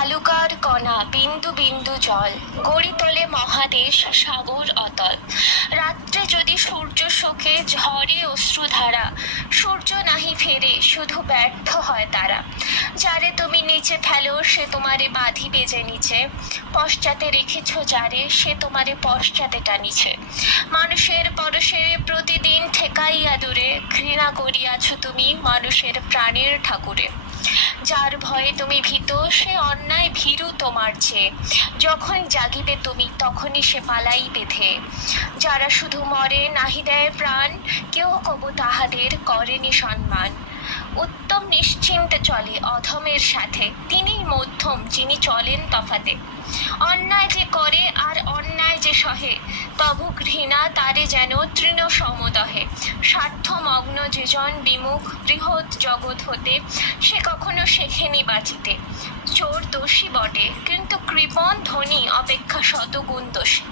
বালুকার কণা বিন্দু বিন্দু জল গড়ি তোলে মহাদেশ সাগর অতল। রাত্রে যদি সূর্য শোকে ঝরে অশ্রুধারা, সূর্য নাহি ফেরে শুধু ব্যর্থ হয় তারা। যারে তুমি নিচে ফেলো সে তোমারে বাঁধিবে যে নিচে, পশ্চাতে রেখেছ যারে সে তোমারে পশ্চাতে টানিছে। মানুষের পরশে প্রতিদিন ঠেকাইয়া দূরে, ঘৃণা করিয়াছ তুমি মানুষের প্রাণের ঠাকুরে। যার ভয়ে তুমি ভীত সে অন্যায় ভীরু তোমার চেয়ে, যখন জাগিবে তুমি তখনই সে পালাই বেঁধে। যারা শুধু মরে নাহি দেয় প্রাণ, কেউ কবু তাহাদের করেনি সম্মান। উত্তম নিশ্চিন্তে চলে অধমের সাথে, তিনিই মধ্যম যিনি চলেন তফাতে। অন্যায় যে করে আর অন্যায় যে সহে, তবু ঘৃণা তারে যেন তৃণ সমদহে। স্বার্থমগ্ন যেজন বিমুখ বৃহৎ জগৎ হতে, সে কখনো শেখেনি বাঁচিতে। চোর দোষী বটে কিন্তু কৃপণ ধনী অপেক্ষা শতগুণ দোষী।